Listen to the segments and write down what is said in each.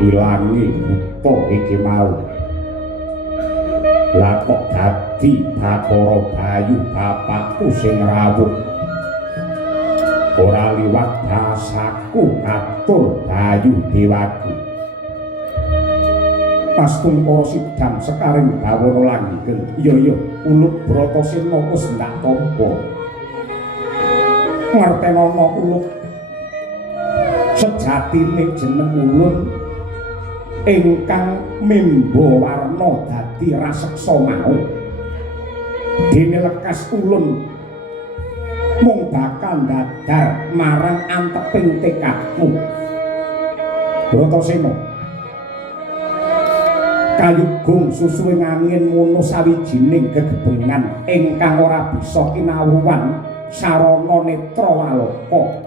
ilangi buta iki mau lah kok dadi Bathara Bayu bapakku sing rawuh ora liwat basaku katur Bayu Dewaku Pastungkara sidang sekaring bawana langgeng iya Ulup Bratasena wis ndak tampa ngertenono Ulup sejatine jeneng ulun ingkang mimba warna dadi raseksa mau dene lekas ulun mung bakal dadar marang anteping tekadmu Bratasena kayugung susuwing angin mono sawijining gegebengan ingkang ora bisa kinawruhan sarana netra waloka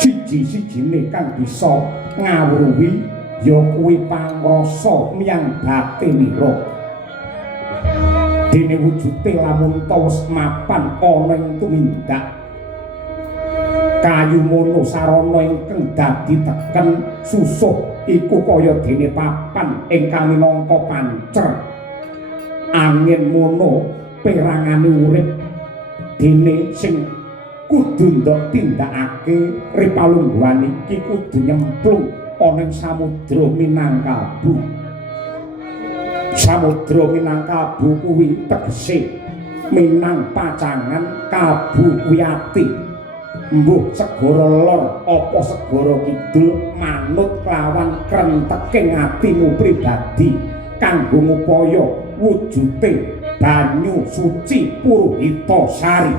siji-sijine kang bisa ngawruhi ya kuwi pangrasa miyang batinira dene wujude lamun tawes mapan ana ing tumindak kayu mono sarana ingkang dadi teken susuh iku kaya dene papan ingkang minangka pancer angin mono perangane urip dene sing kudu ndok tindakake ripalungguhan iki kudu nyemplung ana ing samudra Minangkabu samudra Minangkabu kuwi tegese minang pacangan Kabu Wiyati mbuh segara lor apa segara kidul manut kelawan krenteking atimu pribadi kanggo ngupaya wujude banyu suci Puruhita Sari